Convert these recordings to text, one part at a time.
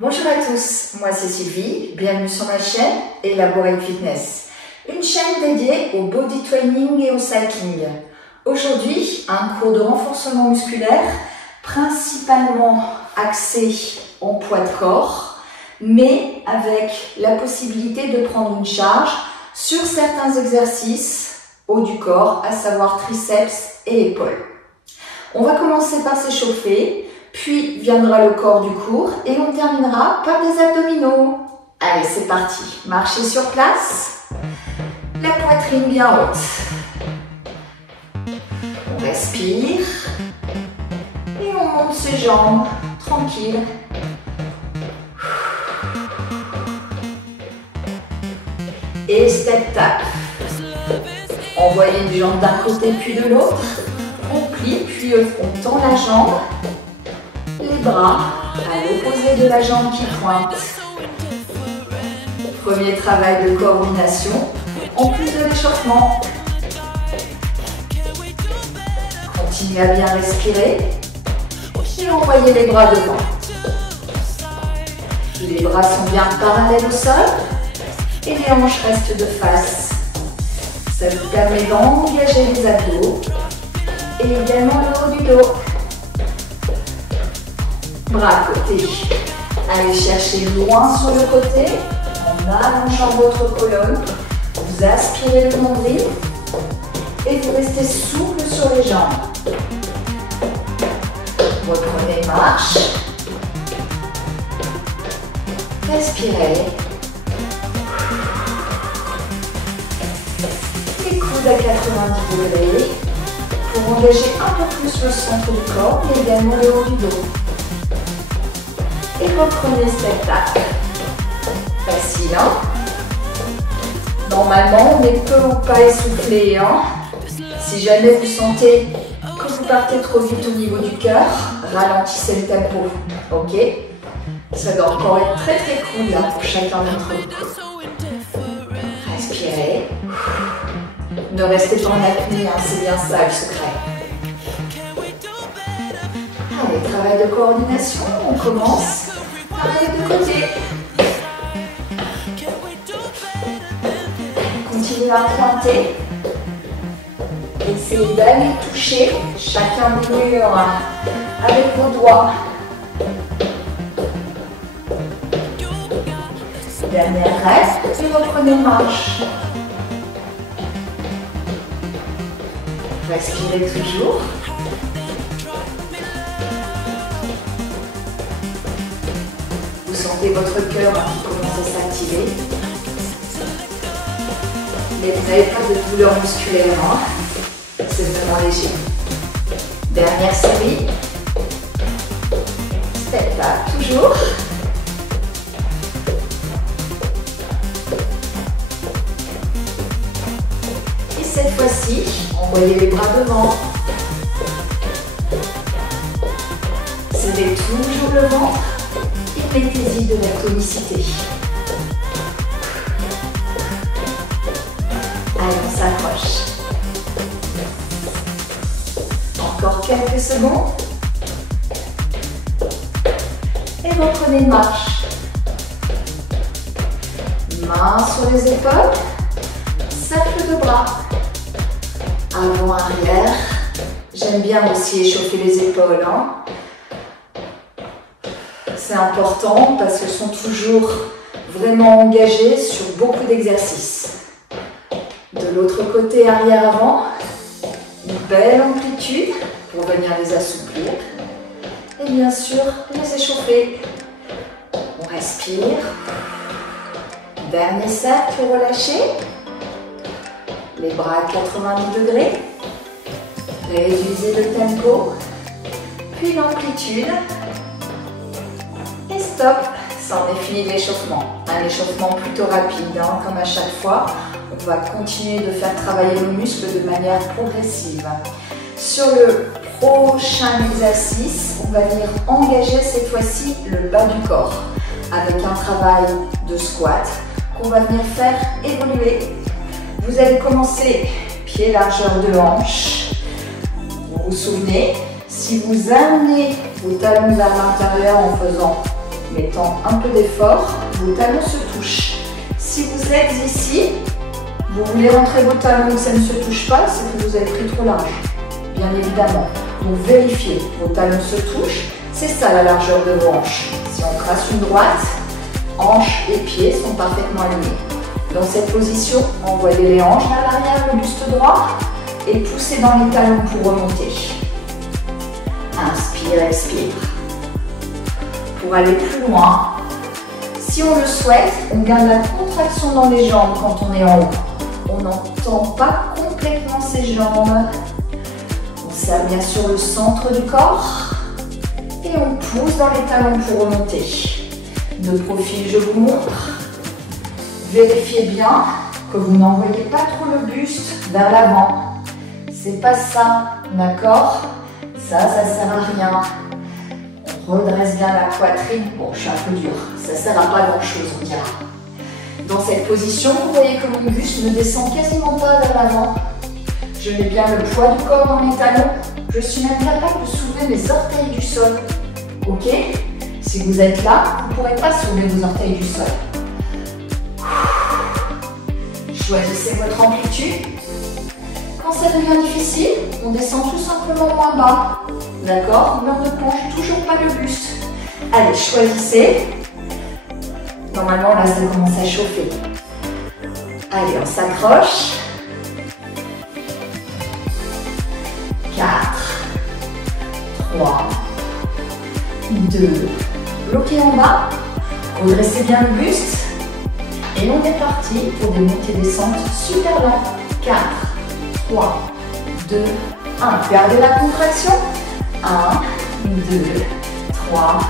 Bonjour à tous, moi c'est Sylvie, bienvenue sur ma chaîne Elaborate Fitness, une chaîne dédiée au body training et au cycling. Aujourd'hui, un cours de renforcement musculaire, principalement axé en poids de corps, mais avec la possibilité de prendre une charge sur certains exercices haut du corps, à savoir triceps et épaules. On va commencer par s'échauffer. Puis viendra le corps du cours et on terminera par des abdominaux. Allez, c'est parti. Marchez sur place. La poitrine bien haute. On respire. Et on monte ses jambes. Tranquille. Et step tap. Envoyez une jambe d'un côté puis de l'autre. On plie puis on tend la jambe. Les bras à l'opposé de la jambe qui pointe. Premier travail de coordination, en plus de l'échauffement. Continuez à bien respirer et envoyez les bras devant. Les bras sont bien parallèles au sol et les hanches restent de face. Ça vous permet d'engager les abdos et également le haut du dos. Bras à côté. Allez chercher loin sur le côté en allongeant votre colonne. Vous aspirez le nombril et vous restez souple sur les jambes. Reprenez marche. Respirez. Les coudes à 90 degrés pour engager un peu plus le centre du corps mais également le haut du dos. Et reprenez step tap. Facile, hein? Normalement, on est peu ou pas essoufflé, hein? Si jamais vous sentez que vous partez trop vite au niveau du cœur, ralentissez le tempo, ok? Ça doit encore être très très cool là pour chacun d'entre vous. Respirez. Ne restez pas en apnée, hein, c'est bien ça le secret. Allez, travail de coordination, on commence. Avec de côté. Continuez à pointer. Essayez d'aller toucher chacun des murs avec vos doigts. Dernière reste et reprenez marche. Respirez toujours. Vous sentez votre cœur qui commence à s'activer. Mais vous n'avez pas de douleur musculaire, hein? C'est vraiment léger. Dernière série. Step tap, toujours. Et cette fois-ci, envoyez les bras devant. Serrez toujours le ventre. Mettez-y de la tonicité. Allez, on s'approche. Encore quelques secondes. Et reprenez une marche. Main sur les épaules. Cercle de bras. Avant, arrière. J'aime bien aussi échauffer les épaules, hein. C'est important parce qu'elles sont toujours vraiment engagées sur beaucoup d'exercices. De l'autre côté, arrière-avant, une belle amplitude pour venir les assouplir. Et bien sûr, les échauffer. On respire. Dernier cercle, relâchez. Les bras à 90 degrés. Réduisez le tempo. Puis l'amplitude. Et stop, ça en est fini l'échauffement. Un échauffement plutôt rapide, hein, comme à chaque fois. On va continuer de faire travailler nos muscles de manière progressive. Sur le prochain exercice, on va venir engager cette fois-ci le bas du corps avec un travail de squat qu'on va venir faire évoluer. Vous allez commencer pied largeur de hanche. Vous vous souvenez, si vous amenez vos talons vers l'intérieur en faisant mettant un peu d'effort, vos talons se touchent. Si vous êtes ici, vous voulez rentrer vos talons et ça ne se touche pas, c'est que vous avez pris trop large, bien évidemment. Donc vérifiez, vos talons se touchent, c'est ça la largeur de vos hanches. Si on trace une droite, hanches et pieds sont parfaitement alignés. Dans cette position, envoyez les hanches vers l'arrière, le buste droit et poussez dans les talons pour remonter. Inspire, expire. Pour aller plus loin, si on le souhaite, on garde la contraction dans les jambes quand on est en haut. On n'entend pas complètement ses jambes. On serre bien sûr le centre du corps et on pousse dans les talons pour remonter. De profil, je vous montre. Vérifiez bien que vous n'envoyez pas trop le buste vers l'avant. C'est pas ça, d'accord? Ça sert à rien. On redresse bien la poitrine. Bon, je suis un peu dure. Ça sert à pas grand chose, on dira. Dans cette position, vous voyez que mon buste ne descend quasiment pas vers l'avant. Je mets bien le poids du corps dans mes talons. Je suis même capable de soulever mes orteils du sol. Ok? Si vous êtes là, vous ne pourrez pas soulever vos orteils du sol. Choisissez votre amplitude. Quand ça devient difficile, on descend tout simplement moins bas. D'accord? Mais on ne penche toujours pas le buste. Allez, choisissez. Normalement, là, ça commence à chauffer. Allez, on s'accroche. 4, 3, 2, bloquez en bas. Redressez bien le buste. Et on est parti pour des montées-descentes super lentes. 4, 3, 2, 1. Gardez la contraction. 1, 2, 3,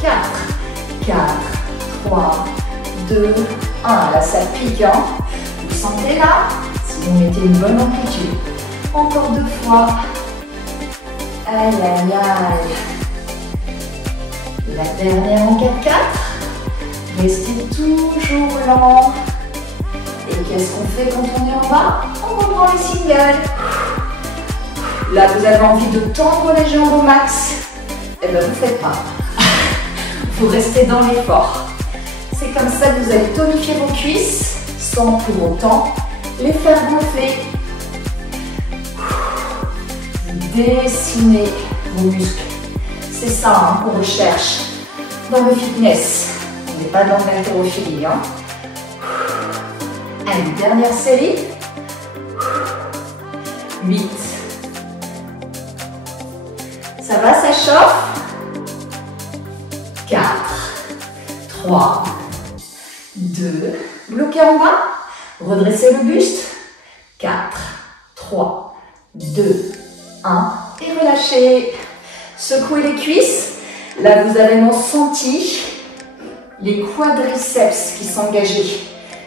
4. 4, 3, 2, 1. Là, ça pique. Hein. Vous sentez là? Si vous mettez une bonne amplitude. Encore 2 fois. Aïe, aïe, aïe. La dernière en 4-4. Restez toujours lent. Et qu'est-ce qu'on fait quand on est en bas? On reprend les singles. Là, vous avez envie de tendre les jambes au max. Eh bien, vous ne faites pas. Vous restez dans l'effort. C'est comme ça que vous allez tonifier vos cuisses sans pour autant les faire gonfler. Dessinez vos muscles. C'est ça hein, qu'on recherche dans le fitness. On n'est pas dans l'haltérophilie. Hein. Allez, dernière série. 8. Ça va, ça chauffe. 4, 3, 2. Bloquez en bas. Redressez le buste. 4, 3, 2, 1. Et relâchez. Secouez les cuisses. Là, vous avez senti les quadriceps qui s'engageaient.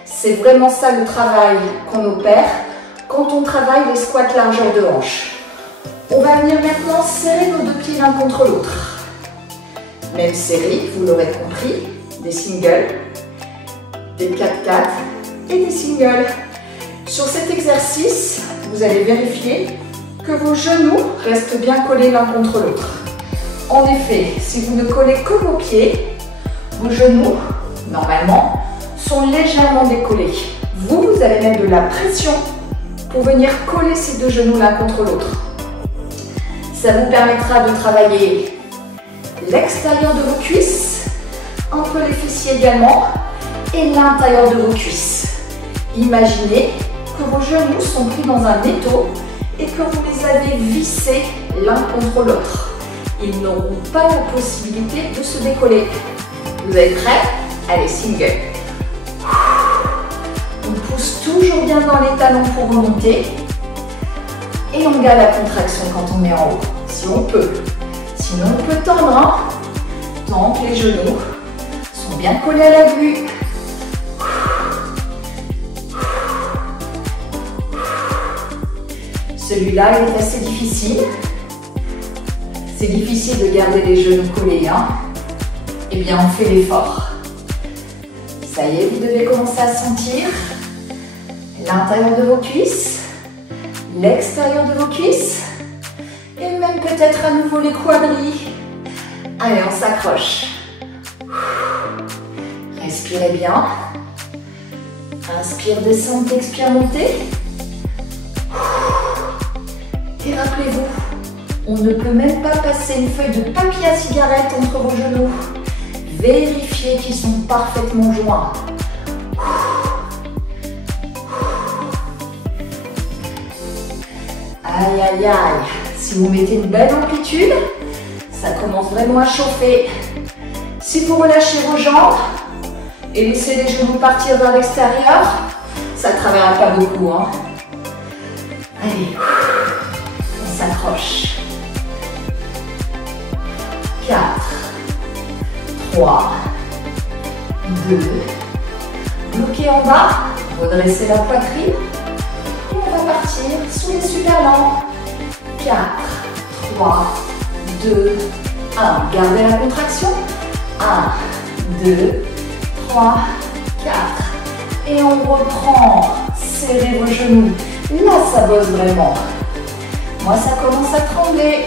C'est vraiment ça le travail qu'on opère quand on travaille les squats largeur de hanche. On va venir maintenant serrer nos 2 pieds l'un contre l'autre. Même série, vous l'aurez compris, des singles, des 4-4 et des singles. Sur cet exercice, vous allez vérifier que vos genoux restent bien collés l'un contre l'autre. En effet, si vous ne collez que vos pieds, vos genoux, normalement, sont légèrement décollés. Vous allez mettre de la pression pour venir coller ces 2 genoux l'un contre l'autre. Ça vous permettra de travailler l'extérieur de vos cuisses, un peu les fessiers également, et l'intérieur de vos cuisses. Imaginez que vos genoux sont pris dans un étau et que vous les avez vissés l'un contre l'autre. Ils n'auront pas la possibilité de se décoller. Vous êtes prêts? Allez, single. On pousse toujours bien dans les talons pour remonter. Et on garde la contraction quand on est en haut, si on peut. Sinon, on peut tendre. Hein, tant que les genoux sont bien collés à la glue. Celui-là, il est assez difficile. C'est difficile de garder les genoux collés. Hein. Eh bien, on fait l'effort. Ça y est, vous devez commencer à sentir l'intérieur de vos cuisses, l'extérieur de vos cuisses et même peut-être à nouveau les quadris. Allez, on s'accroche. Expirez bien. Inspire, descente, expire, montez. Et rappelez-vous, on ne peut même pas passer une feuille de papier à cigarette entre vos genoux. Vérifiez qu'ils sont parfaitement joints. Aïe, aïe, aïe. Si vous mettez une belle amplitude, ça commence vraiment à chauffer. Si vous relâchez vos jambes et laissez les genoux partir vers l'extérieur, ça ne travaillera pas beaucoup. Hein. Allez, on s'accroche. 4, 3, 2, bloquez en bas, redressez la poitrine et on va partir sous les super lents. 4, 3, 2, 1. Gardez la contraction. 1, 2, 3, 4. Et on reprend. Serrez vos genoux. Là, ça bosse vraiment. Moi, ça commence à trembler.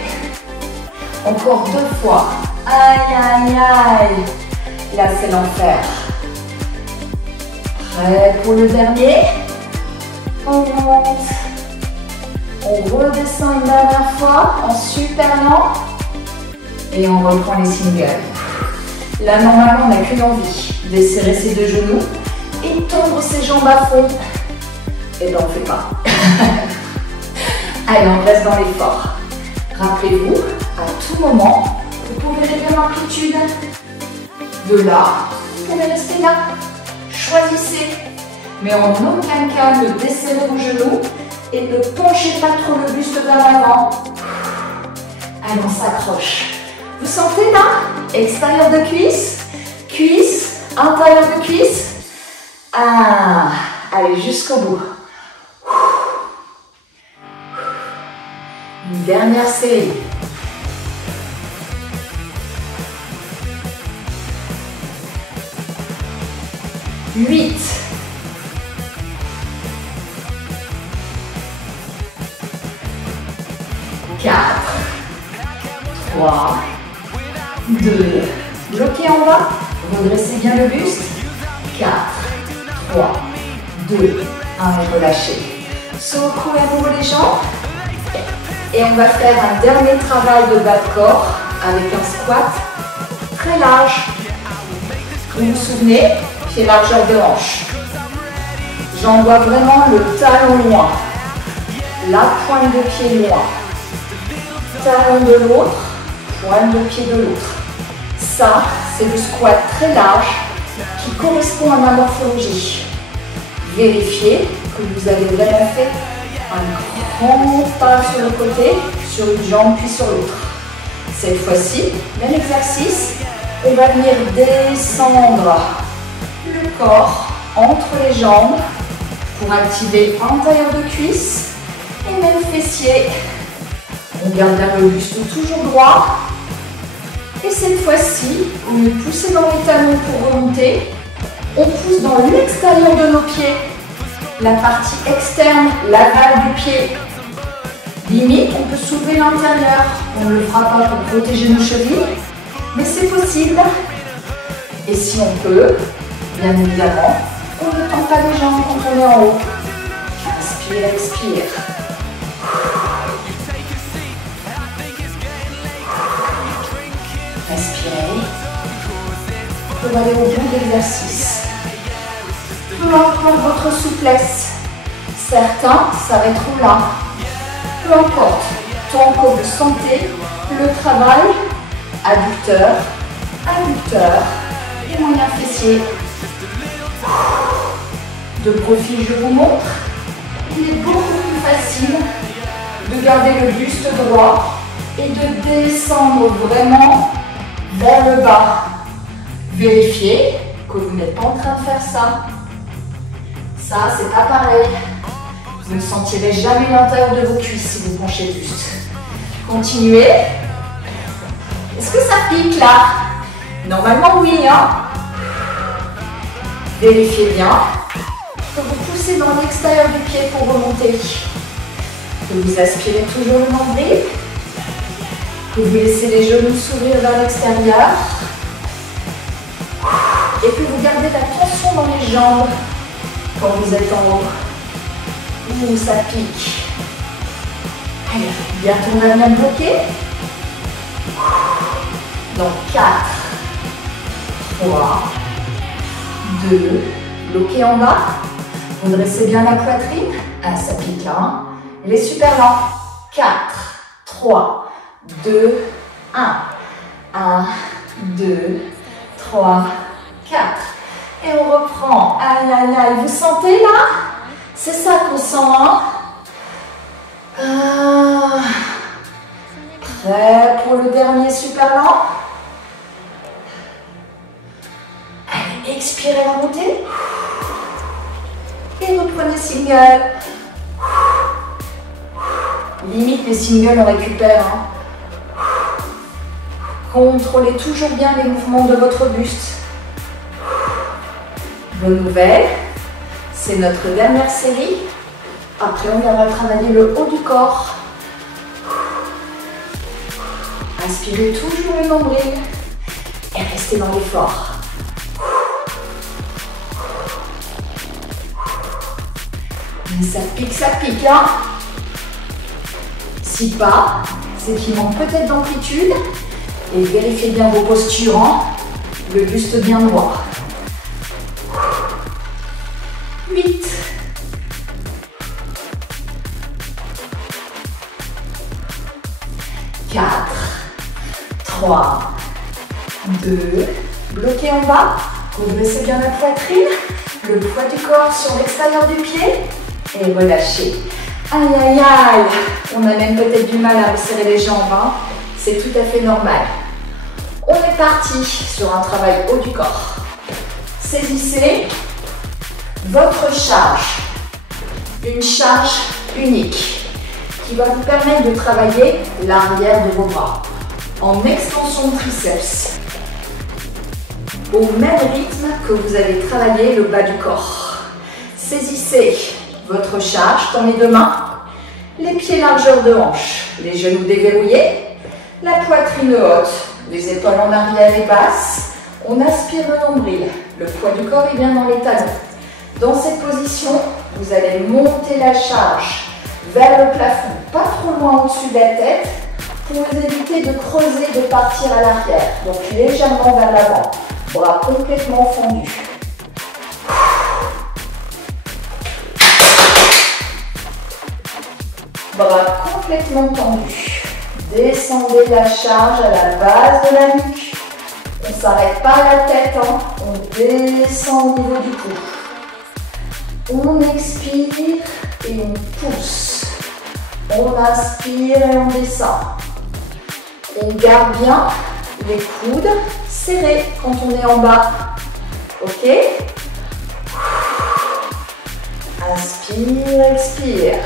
Encore 2 fois. Aïe, aïe, aïe. Là, c'est l'enfer. Prêt pour le dernier? On monte. On redescend une dernière fois en super lent. Et on reprend les singles. Là, normalement, on n'a qu'une envie. Desserrer ses 2 genoux et tendre ses jambes à fond. Et ben, on ne fait pas. Allez, on reste dans l'effort. Rappelez-vous, à tout moment, vous pouvez réduire l'amplitude. De là, vous pouvez rester là. Choisissez. Mais en aucun cas, ne desserrez vos genoux et ne penchez pas trop le buste vers l'avant. Allez, on s'accroche. Vous sentez là? Extérieur de cuisse, cuisse, intérieur de cuisse. Ah, allez, jusqu'au bout. Une dernière série. Huit. 4, 3, 2, bloquez en bas, redressez bien le buste. 4, 3, 2, 1 et relâchez. Secouez à nouveau les jambes. Et on va faire un dernier travail de bas de corps avec un squat très large. Vous vous souvenez, pied largeur de hanche. J'envoie vraiment le talon loin, la pointe de pied loin. Talon de l'autre, pointe de pied de l'autre. Ça, c'est le squat très large qui correspond à ma morphologie. Vérifiez que vous avez vraiment fait un grand pas sur le côté, sur une jambe puis sur l'autre. Cette fois-ci, même exercice, on va venir descendre le corps entre les jambes pour activer intérieur de cuisse et même fessier. On garde bien le buste toujours droit. Et cette fois-ci, au lieu de pousser dans les talons pour remonter, on pousse dans l'extérieur de nos pieds. La partie externe, l'aval du pied. Limite, on peut soulever l'intérieur. On ne le fera pas pour protéger nos chevilles, mais c'est possible. Et si on peut, bien évidemment, on ne tend pas les jambes quand on est en haut. Inspire, expire. Inspirez. Pour aller au bout de l'exercice. Peu importe votre souplesse. Certains s'arrêteront là. Peu importe. Tant que vous sentez le travail, adducteur, adducteur et moyen fessier. De profil, je vous montre. Il est beaucoup plus facile de garder le buste droit et de descendre vraiment vers le bas. Vérifiez que vous n'êtes pas en train de faire ça. Ça, c'est pas pareil. Vous ne sentirez jamais l'intérieur de vos cuisses si vous penchez le buste. Continuez. Est-ce que ça pique là? Normalement, oui. Hein? Vérifiez bien que vous poussez dans l'extérieur du pied pour remonter. Que vous aspirez toujours le nombril. Que vous laissez les genoux s'ouvrir vers l'extérieur. Et que vous gardez la tension dans les jambes quand vous êtes en haut. Ouh, ça pique. Allez, bientôt on va bien bloquer. Donc 4, 3, 2, bloquez en bas. Vous dressez bien la poitrine. Ah, ça pique là. Hein. Il est super lent. 4, 3, 2, 1. 1, 2, 3, 4. Et on reprend. Aïe, aïe, aïe. Vous sentez là? C'est ça qu'on sent. Hein? Prêt pour le dernier super lent? Allez, expirez la montée. Et reprenez single. Limite les singles, on récupère. Hein. Contrôlez toujours bien les mouvements de votre buste. Bonne nouvelle, c'est notre dernière série. Après, on viendra travailler le haut du corps. Inspirez toujours le nombril et restez dans l'effort. Mais ça pique, hein. Si pas, c'est qu'il manque peut-être d'amplitude. Et vérifiez bien vos postures, hein. Le buste bien droit. 8. 4, 3, 2, bloquez en bas, redressez bien la poitrine, le poids du corps sur l'extérieur du pied et relâchez. Aïe, aïe, aïe, on a même peut-être du mal à resserrer les jambes, hein. C'est tout à fait normal. On est parti sur un travail haut du corps. Saisissez votre charge, une charge unique qui va vous permettre de travailler l'arrière de vos bras en extension de triceps au même rythme que vous avez travaillé le bas du corps. Saisissez votre charge dans les deux mains, les pieds largeur de hanche, les genoux déverrouillés, la poitrine haute, les épaules en arrière et basses. On aspire le nombril, le poids du corps est bien dans les talons. Dans cette position, vous allez monter la charge vers le plafond, pas trop loin au-dessus de la tête, pour éviter de creuser, de partir à l'arrière. Donc légèrement vers l'avant, bras complètement fendus. Bras complètement tendus. Descendez la charge à la base de la nuque. On ne s'arrête pas à la tête, hein. On descend au niveau du cou. On expire et on pousse. On inspire et on descend. On garde bien les coudes serrés quand on est en bas. Ok? Inspire, expire.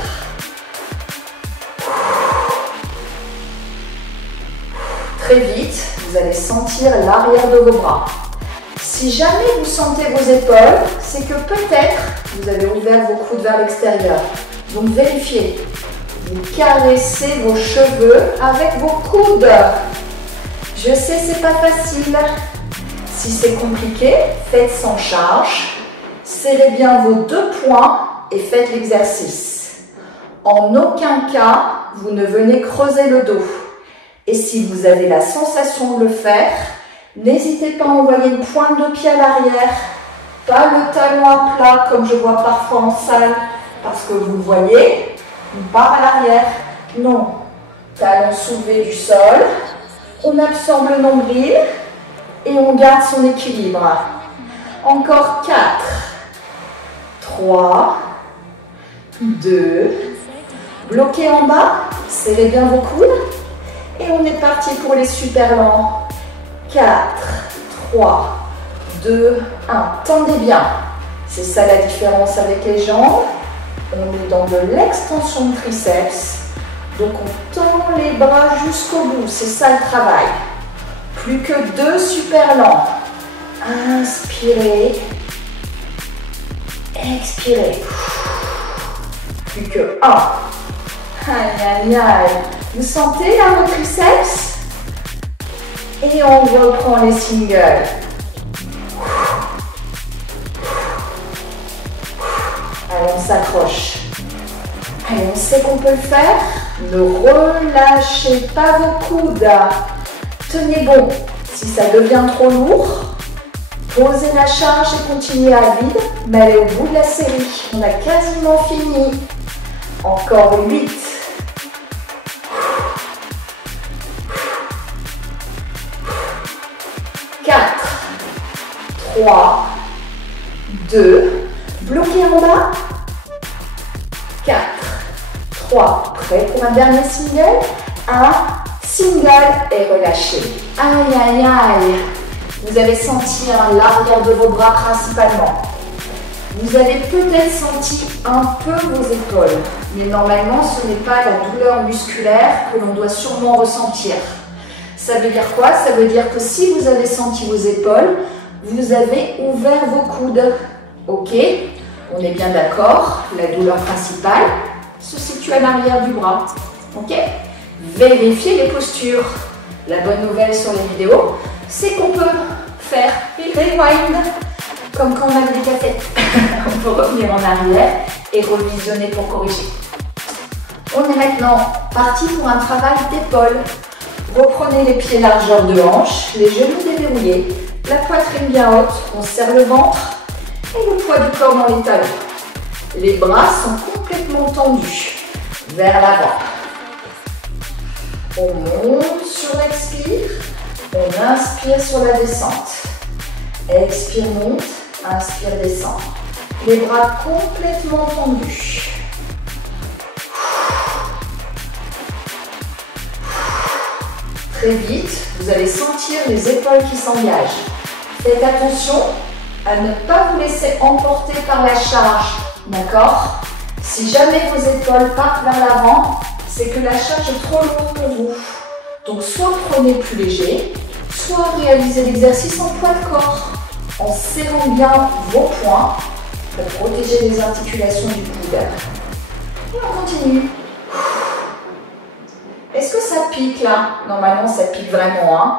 Très vite, vous allez sentir l'arrière de vos bras. Si jamais vous sentez vos épaules, c'est que peut-être vous avez ouvert vos coudes vers l'extérieur. Donc vérifiez. Vous caressez vos cheveux avec vos coudes. Je sais, c'est pas facile. Si c'est compliqué, faites sans charge. Serrez bien vos deux poings et faites l'exercice. En aucun cas, vous ne venez creuser le dos. Et si vous avez la sensation de le faire, n'hésitez pas à envoyer une pointe de pied à l'arrière, pas le talon à plat comme je vois parfois en salle, parce que vous le voyez, on part à l'arrière. Non, talon soulevé du sol, on absorbe le nombril et on garde son équilibre. Encore 4, 3, 2, bloquez en bas, serrez bien vos coudes. Et on est parti pour les super lents. 4, 3, 2, 1. Tendez bien. C'est ça la différence avec les jambes. On est dans de l'extension de triceps. Donc on tend les bras jusqu'au bout. C'est ça le travail. Plus que 2 super lents. Inspirez. Expirez. Plus que 1. Aïe, aïe, aïe. Vous sentez là vos triceps? Et on reprend les singles. s'accroche. Allez, on sait qu'on peut le faire. Ne relâchez pas vos coudes. Tenez bon. Si ça devient trop lourd, posez la charge et continuez à vide, mais allez au bout de la série. On a quasiment fini. Encore 8. 4, 3, 2, bloquez en bas. 4, 3, prêt pour un dernier single. 1, single et relâchez. Aïe, aïe, aïe. Vous avez senti l'arrière de vos bras principalement. Vous avez peut-être senti un peu vos épaules, mais normalement ce n'est pas la douleur musculaire que l'on doit sûrement ressentir. Ça veut dire quoi? Ça veut dire que si vous avez senti vos épaules, vous avez ouvert vos coudes. Ok? On est bien d'accord, la douleur principale se situe à l'arrière du bras. Ok? Vérifiez les postures. La bonne nouvelle sur les vidéos, c'est qu'on peut faire des rewind, comme quand on a des cassettes. On peut revenir en arrière et revisionner pour corriger. On est maintenant parti pour un travail d'épaule. Reprenez les pieds largeur de hanche, les genoux déverrouillés, la poitrine bien haute, on serre le ventre et le poids du corps dans les talons. Les bras sont complètement tendus vers l'avant. On monte sur l'expire, on inspire sur la descente. Expire, monte, inspire, descend. Les bras complètement tendus. Très vite, vous allez sentir les épaules qui s'engagent. Faites attention à ne pas vous laisser emporter par la charge, d'accord? Si jamais vos épaules partent vers l'avant, c'est que la charge est trop lourde pour vous. Donc soit prenez plus léger, soit réalisez l'exercice en poids de corps, en serrant bien vos poings pour protéger les articulations du coude. Et on continue. Est-ce que ça pique là? Normalement, ça pique vraiment. Hein?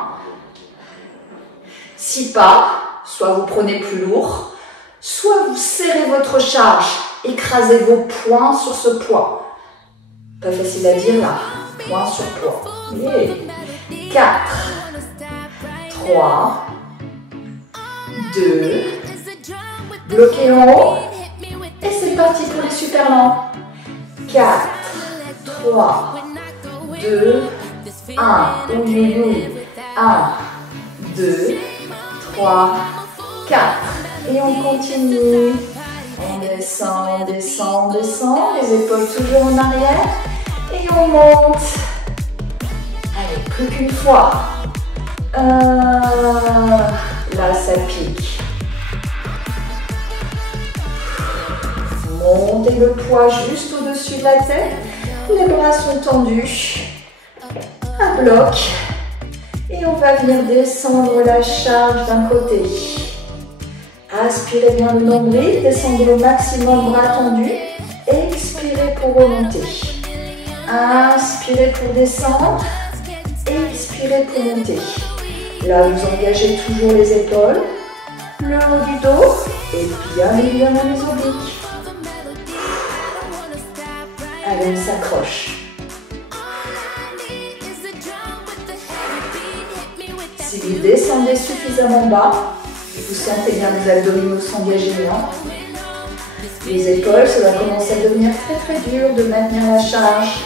Si pas, soit vous prenez plus lourd, soit vous serrez votre charge, écrasez vos poings sur ce poids. Pas facile à dire là. Poing sur poids. Et 4, 3, 2, bloquez en haut. Et c'est parti pour les super lents. 4, 3, 2, 1, oui, oui, oui. 1, 2, 3, 4. Et on continue. On descend, on descend, on descend. Les épaules toujours en arrière. Et on monte. Allez, plus qu'une fois. Là, ça pique. Montez le poids juste au-dessus de la tête. Les bras sont tendus. Un bloc. Et on va venir descendre la charge d'un côté. Aspirez bien le nombril. Descendez au maximum, bras tendus. Expirez pour remonter. Inspirez pour descendre. Expirez pour monter. Là, vous engagez toujours les épaules, le haut du dos et bien évidemment les obliques. Allez, on s'accroche. Si vous descendez suffisamment bas, vous sentez bien les abdominaux s'engager bien. Les épaules, ça va commencer à devenir très dur de maintenir la charge.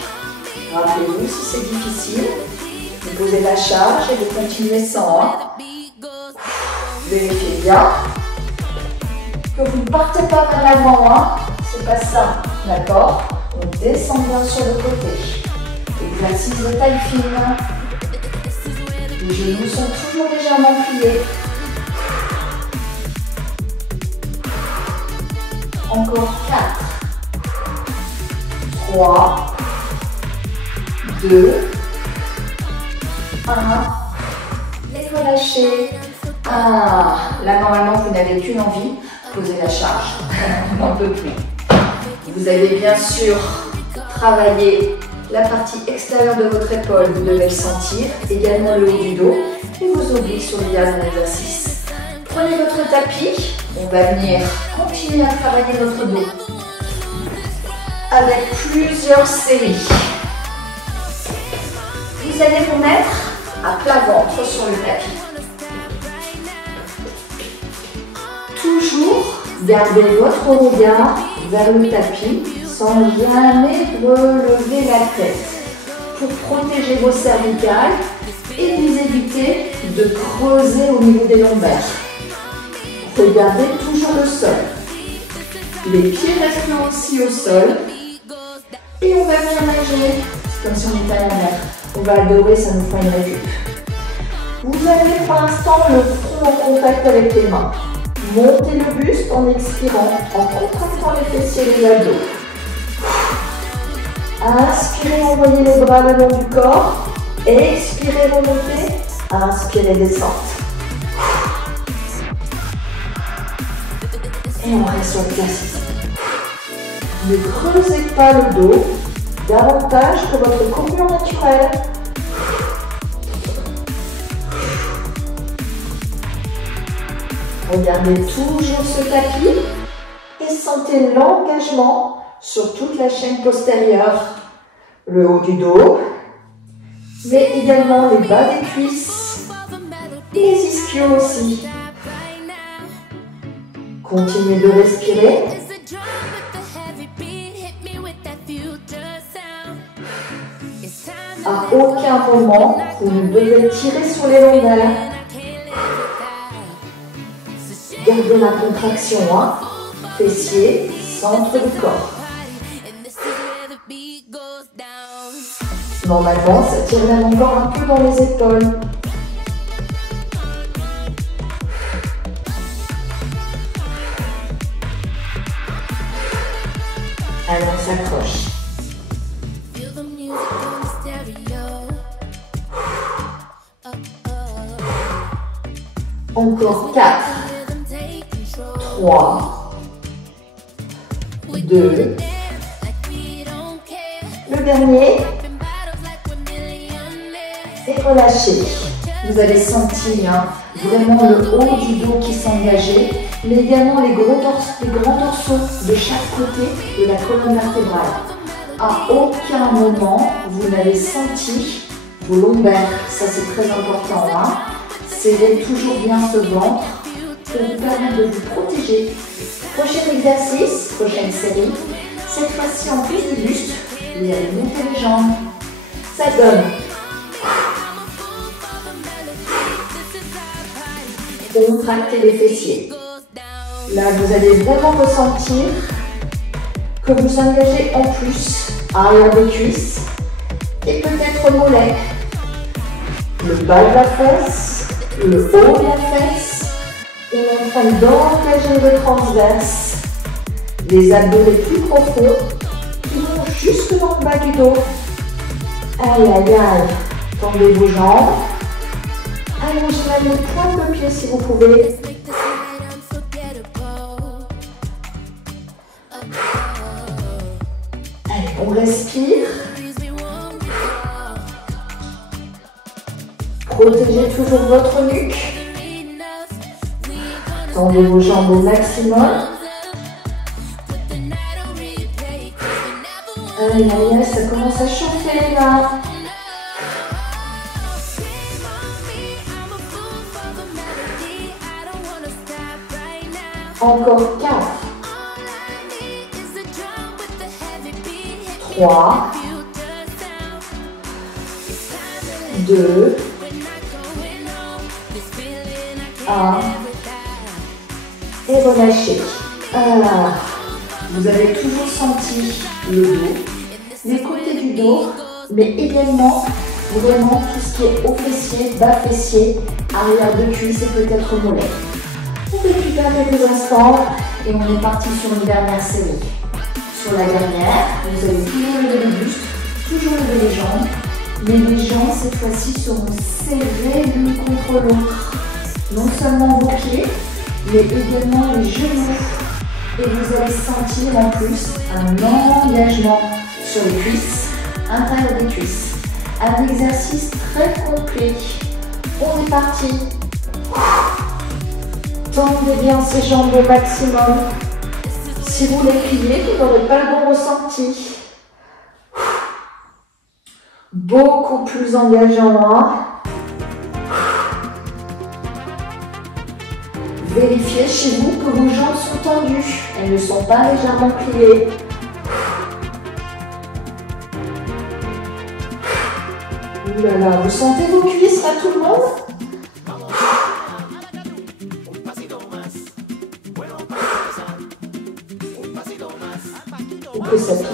Rappelez-vous, si c'est difficile, vous posez la charge et vous continuez sans. Hein. Vérifiez bien que vous ne partez pas vers l'avant. Hein. C'est pas ça, d'accord? On descend bien sur le côté. Exercice de taille fine. Les genoux sont toujours légèrement pliés. Encore 4, 3, 2, 1, et relâchez. Là normalement vous n'avez qu'une envie, posez la charge, on n'en peut plus. Vous allez bien sûr travailler la partie extérieure de votre épaule, vous devez le sentir, également le haut du dos et vos obliques sur le dernier exercice. Prenez votre tapis, on va venir continuer à travailler notre dos. avec plusieurs séries. Vous allez vous mettre à plat ventre sur le tapis. Toujours gardez votre regard vers le tapis sans jamais relever la tête pour protéger vos cervicales et vous éviter de creuser au niveau des lombaires. Regardez toujours le sol. Les pieds restent aussi au sol. Et on va bien nager, comme si on était à la mer. On va adorer, ça nous fera une récup. Vous avez pour l'instant le front en contact avec les mains. Montez le buste en expirant, en contractant les fessiers et les abdos. Inspirez, envoyez les bras le long du corps. Expirez, remontez. Inspirez, descente. Et on reste sur l'exercice. Ne creusez pas le dos davantage que votre courbure naturelle. Regardez toujours ce tapis et sentez l'engagement sur toute la chaîne postérieure, le haut du dos, mais également les bas des cuisses, les ischios aussi. Continuez de respirer. À aucun moment, vous ne devez tirer sur les lombaires. Gardez la contraction, hein. Fessiers, centre du corps. Normalement, ça tire même encore un peu dans les épaules. Allez, on s'accroche. Encore 4, 3, 2, le dernier, et relâchez. Vous avez senti vraiment le haut du dos qui s'engageait, mais également les grands dorsaux de chaque côté de la colonne vertébrale. À aucun moment, vous n'avez senti vos lombaires. Ça, c'est très important. Serrez toujours bien ce ventre pour vous permettre de vous protéger. Prochain exercice, prochaine série. Cette fois-ci, en plus du buste, vous allez monter les jambes. Ça donne. Contractez les fessiers. Là, vous allez vraiment ressentir que vous engagez en plus arrière des cuisses et peut-être mollet. Le bas de la fesse, le haut de la fesse. On est en train d'engager le transverse. Les abdos les plus profonds qui vont jusque dans le bas du dos. Aïe, aïe, aïe. Tendez vos jambes. Allongez même les pointes de pied si vous pouvez. Allez, on respire. Protégez toujours votre nuque. Tendez vos jambes au maximum. Aïe, aïe, aïe, ça commence à chauffer là. Encore 4, 3, 2, 1, et relâchez. Vous avez toujours senti le dos, les côtés du dos, mais également vraiment tout ce qui est haut fessier, bas fessier, arrière de cuisse et peut-être mollet. On récupère quelques instants et on est parti sur une dernière série. Sur la dernière, vous allez toujours lever le buste, toujours lever les jambes, mais les jambes cette fois-ci seront serrées l'une contre l'autre. Non seulement vos pieds, mais également les genoux. Et vous allez sentir en plus un engagement sur les cuisses, intérieur des cuisses. Un exercice très complet. On est parti. Tendez bien ces jambes au maximum. Si vous les pliez, vous n'aurez pas le bon ressenti. Beaucoup plus engageant, hein? Vérifiez chez vous que vos jambes sont tendues. Elles ne sont pas légèrement pliées. Ouh là là, vous sentez vos cuisses à tout le monde? Ou que ça pique.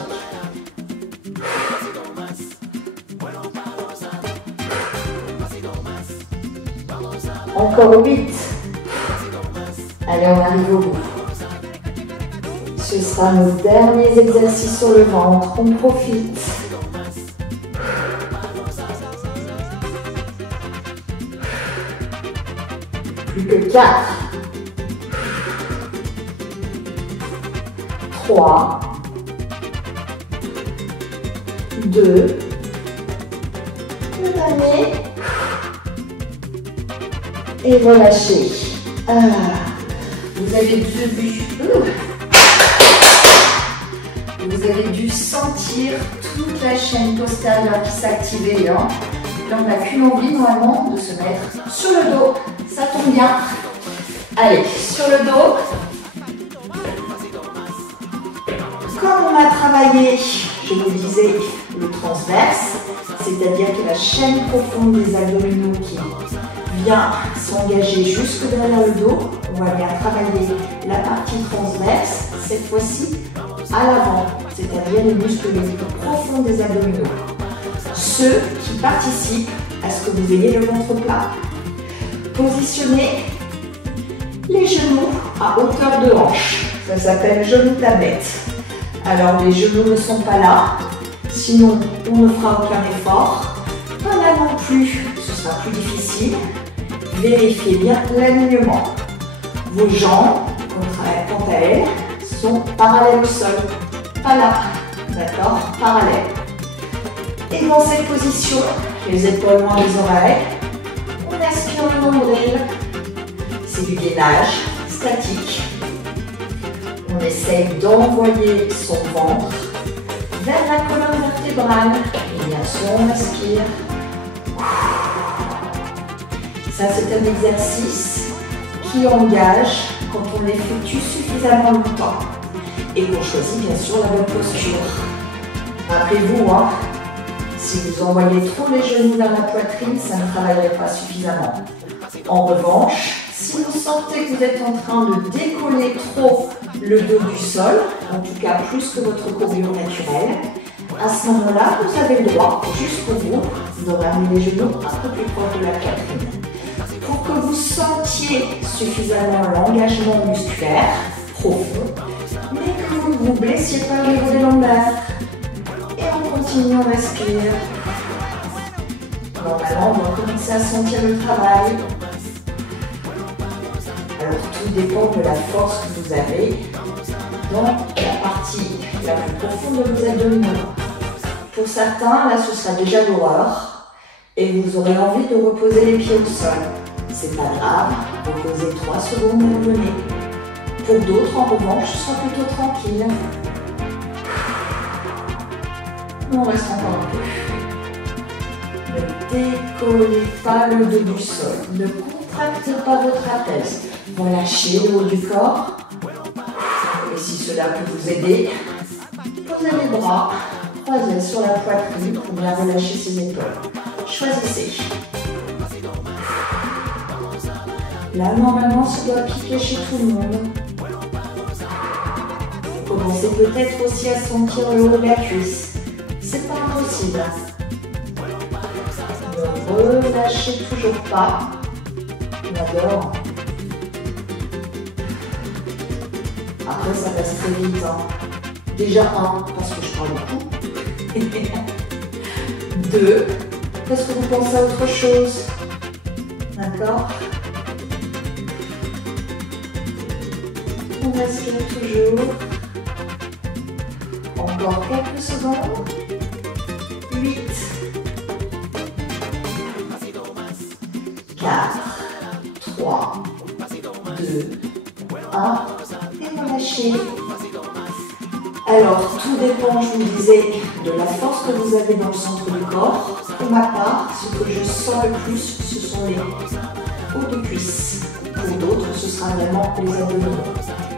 Encore 8. Allez, on arrive au bout. Ce sera nos derniers exercices sur le ventre. On profite. Plus que 4. 3. 2. Le dernier. Et relâchez. Vous avez dû sentir toute la chaîne postérieure qui s'activait. Hein. Là, on n'a qu'une envie normalement de se mettre sur le dos. Ça tombe bien. Allez, sur le dos. Comme on a travaillé, je vous disais, le transverse, c'est-à-dire que la chaîne profonde des abdominaux qui vient s'engager jusque derrière le dos, on va bien travailler la partie transverse, cette fois-ci à l'avant, c'est-à-dire les muscles les plus profonds des abdominaux. Ceux qui participent à ce que vous ayez le ventre plat. Positionnez les genoux à hauteur de hanche. Ça s'appelle genou tablette. Alors les genoux ne sont pas là, sinon on ne fera aucun effort. Pas là non plus, ce sera plus difficile. Vérifiez bien l'alignement. Vos jambes, quant à elles, sont parallèles au sol. Pas là, d'accord? Parallèles. Et dans cette position, les épaules loin des oreilles, on aspire le nombril. C'est du gainage statique. On essaye d'envoyer son ventre vers la colonne vertébrale. Et bien sûr, on aspire. Ça, c'est un exercice qui engage quand on l'effectue suffisamment longtemps et qu'on choisit bien sûr la bonne posture. Rappelez-vous, hein, si vous envoyez trop les genoux vers la poitrine, ça ne travaillerait pas suffisamment. En revanche, si vous sentez que vous êtes en train de décoller trop le dos du sol, en tout cas plus que votre courbure naturelle, à ce moment-là, vous avez le droit, jusqu'au bout, de ramener les genoux un peu plus proche de la poitrine. Pour que vous sentiez suffisamment l'engagement musculaire profond, mais que vous ne vous blessiez pas au niveau des lombaires. Et on continue, on respire. Normalement, on va commencer à sentir le travail. Alors, tout dépend de la force que vous avez dans la partie la plus profonde de vos abdominaux. Pour certains, là, ce sera déjà l'horreur et vous aurez envie de reposer les pieds au sol. C'est pas grave, reposez 3 secondes et revenez. Pour d'autres, en revanche, ce sera plutôt tranquille. On reste encore un peu. Ne décollez pas le dos du sol. Ne contractez pas votre trapèze. Relâchez le haut du corps. Et si cela peut vous aider, posez les bras croisés sur la poitrine pour bien relâcher ses épaules. Choisissez. Là, normalement, ça doit piquer chez tout le monde. Vous commencez peut-être aussi à sentir le haut de la cuisse. C'est pas impossible. Ne relâchez toujours pas. On adore. Après, ça passe très vite. Hein. Déjà 1, parce que je parle beaucoup. 2, parce que vous pensez à autre chose. D'accord? On respire toujours. Encore quelques secondes. 8, 4, 3, 2, 1. Et relâchez. Alors, tout dépend, je vous disais, de la force que vous avez dans le centre du corps. Pour ma part, ce que je sens le plus, ce sont les hauts de cuisse. Pour d'autres, ce sera vraiment les abdominaux.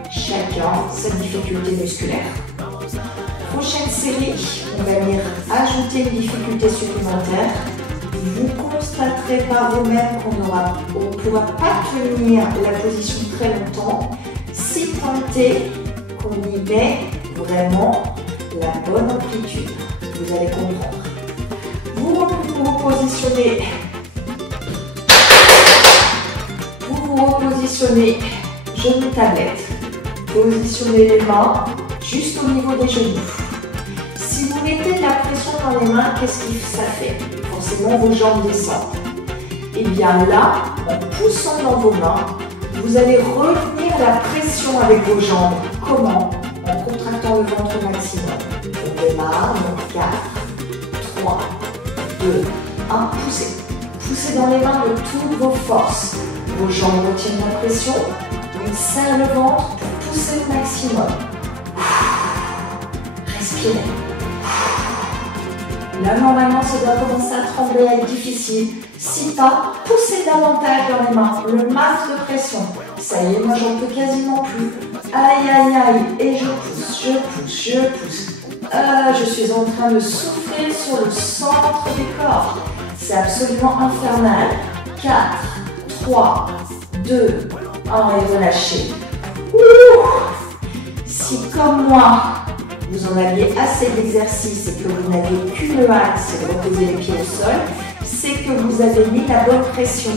Chacun sa difficulté musculaire. Prochaine série, on va venir ajouter une difficulté supplémentaire. Vous constaterez par vous-même qu'on ne pourra pas tenir la position très longtemps. Si pointé, qu'on y met vraiment la bonne amplitude. Vous allez comprendre. Vous repositionnez. Vous repositionnez genoux tablette. Positionnez les mains juste au niveau des genoux. Si vous mettez de la pression dans les mains, qu'est-ce que ça fait? Forcément, vos jambes descendent. Et bien là, en poussant dans vos mains, vous allez retenir la pression avec vos jambes. Comment? En contractant le ventre au maximum. On démarre, donc 4, 3, 2, 1, poussez. Poussez dans les mains de toutes vos forces. Vos jambes retiennent la pression. On serre le ventre pour pousser au maximum. Respirez. Là, normalement, ça doit commencer à trembler, à être difficile. Si pas, poussez davantage dans les mains, le max de pression. Ça y est, moi, j'en peux quasiment plus. Aïe, aïe, aïe. Et je pousse, je pousse, je pousse. Je suis en train de souffler sur le centre du corps. C'est absolument infernal. 4, 3, 2, 1 et relâchez. Si, comme moi, vous en aviez assez d'exercice et que vous n'avez qu'une hâte, c'est de reposer les pieds au sol, c'est que vous avez mis la bonne pression.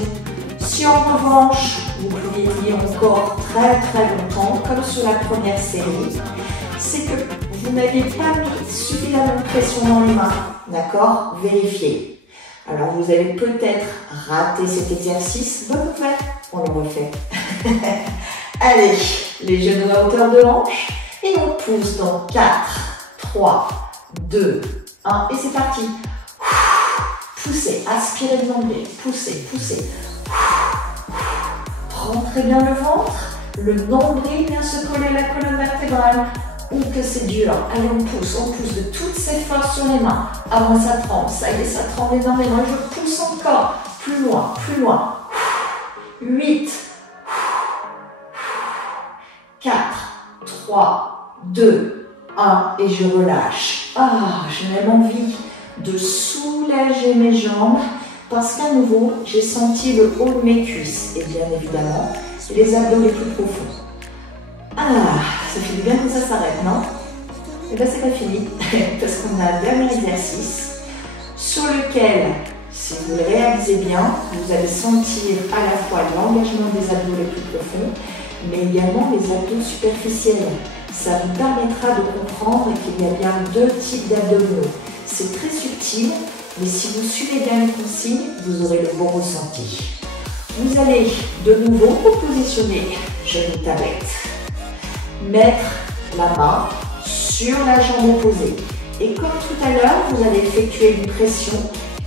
Si en revanche, vous pouviez tenir encore très longtemps, comme sur la première série, c'est que vous n'avez pas mis suffisamment de pression dans les mains. D'accord? Vérifiez. Alors vous allez peut-être rater cet exercice. Bonne nouvelle, on le refait. Allez, les genoux à hauteur de hanche. Et on pousse dans 4, 3, 2, 1. Et c'est parti. Poussez, aspirez le nombril. Poussez, poussez. Rentrez bien le ventre. Le nombril vient se coller à la colonne vertébrale. Ou que c'est dur. Allez, on pousse de toutes ses forces sur les mains. Avant ça tremble. Ça y est, ça tremble énormément. Je pousse encore. Plus loin, plus loin. 8, 4, 3, 2, 1 et je relâche. J'ai même envie de soulager mes jambes parce qu'à nouveau, j'ai senti le haut de mes cuisses et bien évidemment, les abdos les plus profonds. Ça fait du bien que ça s'arrête, non? Et bien, c'est pas fini parce qu'on a un dernier exercice sur lequel, si vous le réalisez bien, vous allez sentir à la fois l'engagement des abdos les plus profonds mais également les abdos superficiels. Ça vous permettra de comprendre qu'il y a bien deux types d'abdominaux. C'est très subtil, mais si vous suivez bien les consignes, vous aurez le bon ressenti. Vous allez de nouveau vous positionner genou tablette. Mettre la main sur la jambe opposée. Et comme tout à l'heure, vous allez effectuer une pression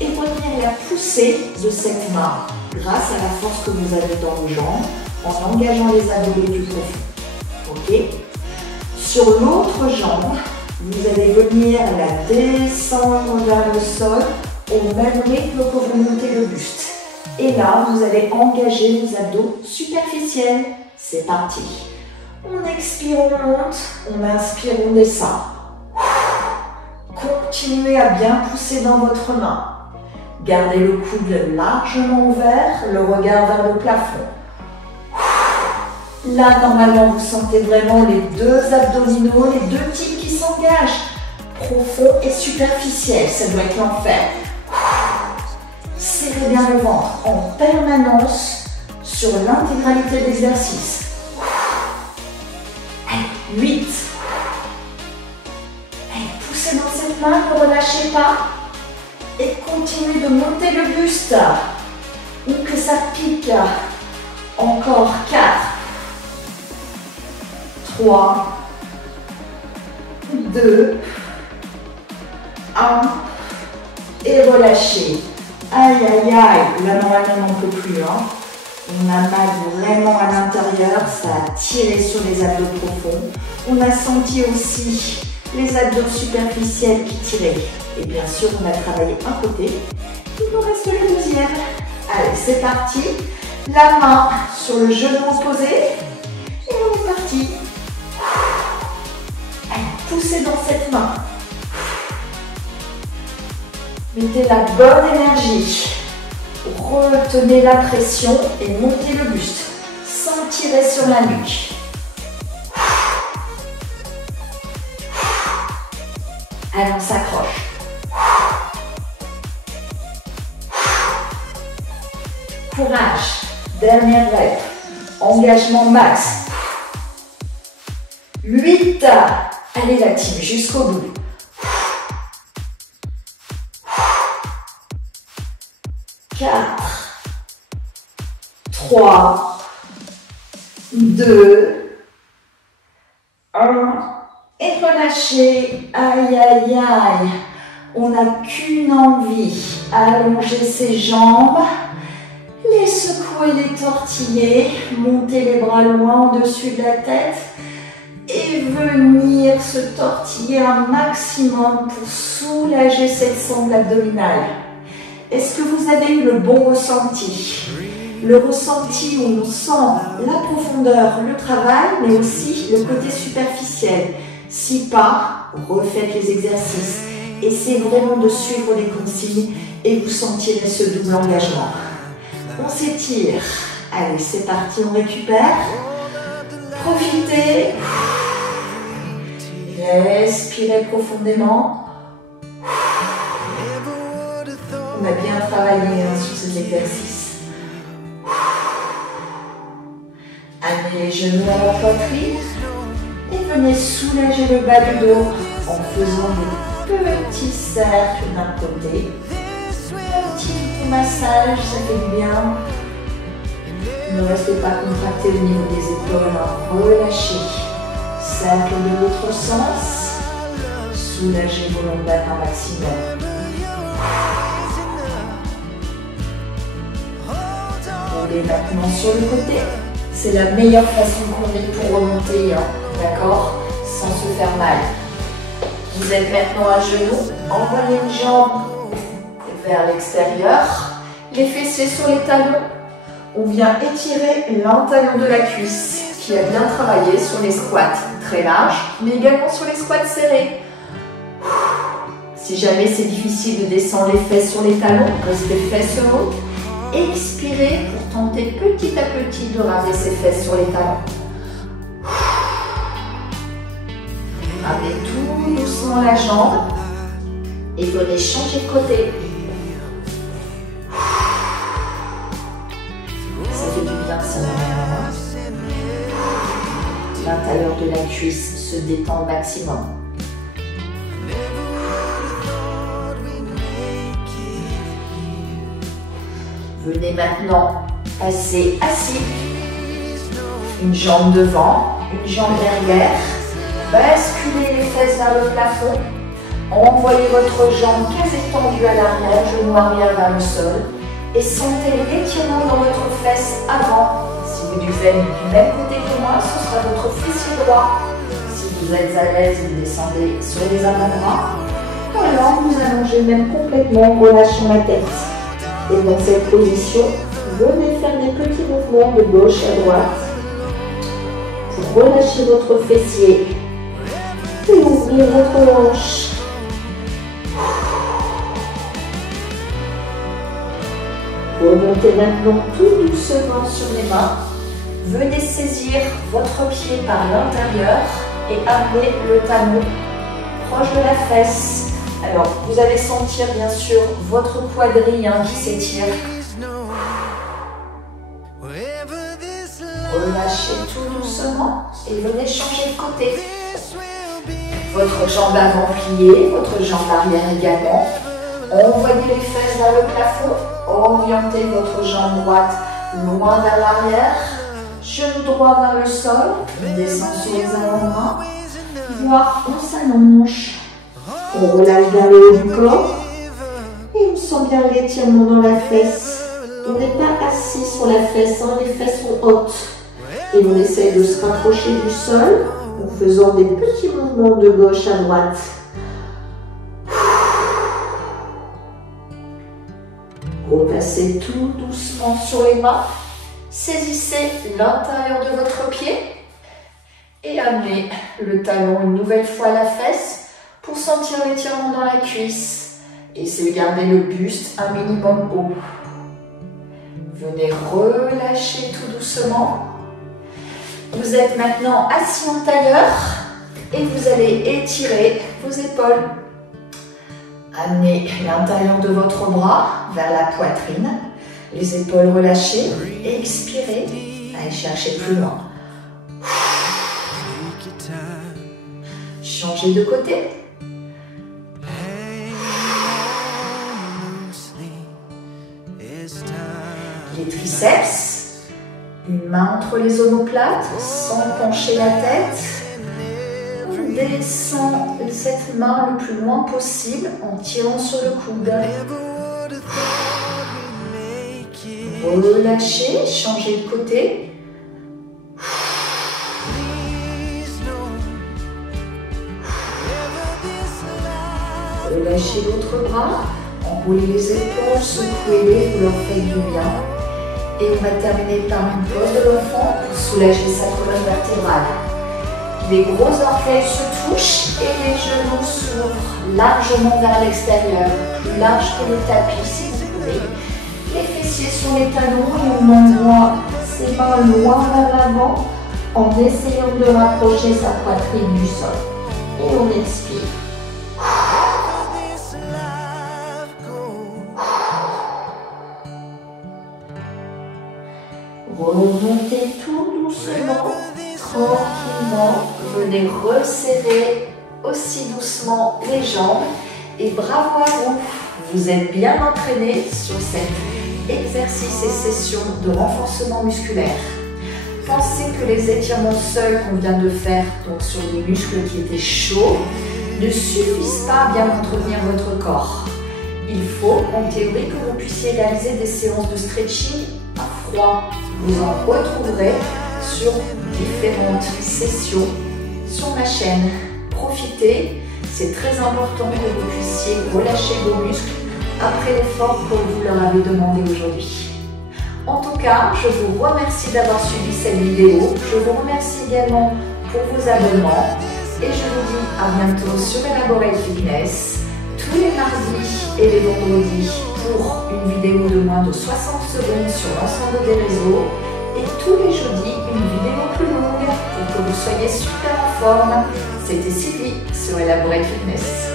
et retenir la poussée de cette main grâce à la force que vous avez dans vos jambes, en engageant les abdos les plus profonds. Ok? Sur l'autre jambe, vous allez venir la descendre vers le sol au même rythme que vous montez le buste. Et là, vous allez engager vos abdos superficiels. C'est parti. On expire, on monte. On inspire, on descend. Continuez à bien pousser dans votre main. Gardez le coude largement ouvert, le regard vers le plafond. Là, normalement, vous sentez vraiment les deux abdominaux, les deux types qui s'engagent. Profond et superficiel, ça doit être l'enfer. Serrez bien le ventre en permanence sur l'intégralité de l'exercice. 8. Poussez dans cette main, ne relâchez pas. Et continuez de monter le buste. Ou que ça pique. Encore 4. 3, 2, 1 et relâchez. Aïe, aïe, aïe. Là, normalement, on n'en peut plus. On a mal vraiment à l'intérieur. Ça a tiré sur les abdos profonds. On a senti aussi les abdos superficiels qui tiraient. Et bien sûr, on a travaillé un côté. Il nous reste le deuxième. Allez, c'est parti. La main sur le genou opposé. Et on est parti. Allez, poussez dans cette main. Mettez la bonne énergie. Retenez la pression et montez le buste. Sans tirer sur la nuque. Allez, on s'accroche. Courage. Dernière rep. Engagement max. 8. Allez la team, jusqu'au bout. 4. 3. 2. 1. Et relâchez. Aïe, aïe, aïe. On n'a qu'une envie. Allonger ses jambes. Les secouer, les tortiller. Monter les bras loin au-dessus de la tête. Et venir se tortiller un maximum pour soulager cette sangle abdominale. Est-ce que vous avez eu le bon ressenti? Le ressenti où on sent la profondeur, le travail, mais aussi le côté superficiel. Si pas, refaites les exercices. Essayez vraiment de suivre les consignes et vous sentirez ce double engagement. On s'étire. Allez, c'est parti, on récupère. Profitez. Respirez profondément. On a bien travaillé sur ces exercices. Amenez les genoux à la poitrine et venez soulager le bas du dos en faisant des petits cercles d'un côté. Un petit massage, ça fait du bien. Ne restez pas contracté au niveau des épaules, relâchez. Cercle de l'autre sens. Soulagez vos lombaires un maximum. Roulez maintenant sur le côté. C'est la meilleure façon qu'on ait pour remonter, d'accord? Sans se faire mal. Vous êtes maintenant à genoux. Envoyez une jambe vers l'extérieur. Les fessiers sur les talons. On vient étirer l'intérieur de la cuisse qui a bien travaillé sur les squats très larges, mais également sur les squats serrés. Si jamais c'est difficile de descendre les fesses sur les talons, restez fesses hautes. Expirez pour tenter petit à petit de ramener ses fesses sur les talons. Ramenez tout doucement la jambe et venez changer de côté. Ça fait du bien, ça. L'intérieur de la cuisse se détend au maximum. Venez maintenant passer assis. Une jambe devant, une jambe derrière. Basculez les fesses vers le plafond. Envoyez votre jambe très étendue à l'arrière, genou arrière vers le sol. Et sentez l'étirement dans votre fesse avant. Si vous êtes du même côté que moi, ce sera votre fessier droit. Si vous êtes à l'aise, vous descendez sur les avant-bras. Ou alors vous allongez même complètement en relâchant la tête. Et dans cette position, venez faire des petits mouvements de gauche à droite pour relâcher votre fessier et ouvrir votre hanche. Remontez maintenant tout doucement sur les mains. Venez saisir votre pied par l'intérieur et amener le talon proche de la fesse. Alors, vous allez sentir bien sûr votre quadrille qui s'étire. Relâchez tout doucement et venez changer de côté. Votre jambe avant pliée, votre jambe arrière également. Envoyez les fesses vers le plafond. Orientez votre jambe droite loin vers l'arrière. Genou droit vers le sol. On descend sur les avant-bras. Voire on s'allonge. On relâche vers le haut du corps. Et on sent bien l'étirement dans la fesse. On n'est pas assis sur la fesse, les fesses sont hautes. Et on essaye de se rapprocher du sol en faisant des petits mouvements de gauche à droite. Repassez tout doucement sur les mains. Saisissez l'intérieur de votre pied et amenez le talon une nouvelle fois à la fesse pour sentir l'étirement dans la cuisse. Essayez de garder le buste un minimum haut. Venez relâcher tout doucement. Vous êtes maintenant assis en tailleur et vous allez étirer vos épaules. Amenez l'intérieur de votre bras vers la poitrine, les épaules relâchées et expirez. Allez chercher plus loin. Changez de côté. Les triceps, une main entre les omoplates sans pencher la tête. On descend cette main le plus loin possible en tirant sur le coude. Relâchez, changez de côté. Relâchez l'autre bras, enroulez les épaules, secouez-les, vous leur faites du bien. Et on va terminer par une pause de l'enfant pour soulager sa colonne vertébrale. Les gros orteils se touchent et les genoux s'ouvrent largement vers l'extérieur, plus large que le tapis si vous pouvez. Les fessiers sur les talons et on envoie ses mains loin vers l'avant en essayant de rapprocher sa poitrine du sol. Et on expire. Remontez tout doucement, tranquillement. Venez resserrer aussi doucement les jambes et bravo à vous. Vous êtes bien entraîné sur cet exercice et session de renforcement musculaire. Pensez que les étirements seuls qu'on vient de faire, donc sur des muscles qui étaient chauds, ne suffisent pas à bien entretenir votre corps. Il faut, en théorie, que vous puissiez réaliser des séances de stretching à froid. Vous en retrouverez sur différentes sessions sur ma chaîne. Profitez, c'est très important que vous puissiez relâcher vos muscles après l'effort que vous leur avez demandé aujourd'hui. En tout cas, je vous remercie d'avoir suivi cette vidéo. Je vous remercie également pour vos abonnements et je vous dis à bientôt sur Elaborate Fitness tous les mardis et les vendredis pour une vidéo de moins de 60 secondes sur l'ensemble des réseaux et tous les jeudis une vidéo plus longue pour que vous soyez super en forme. C'était Sylvie sur Elaborate Fitness.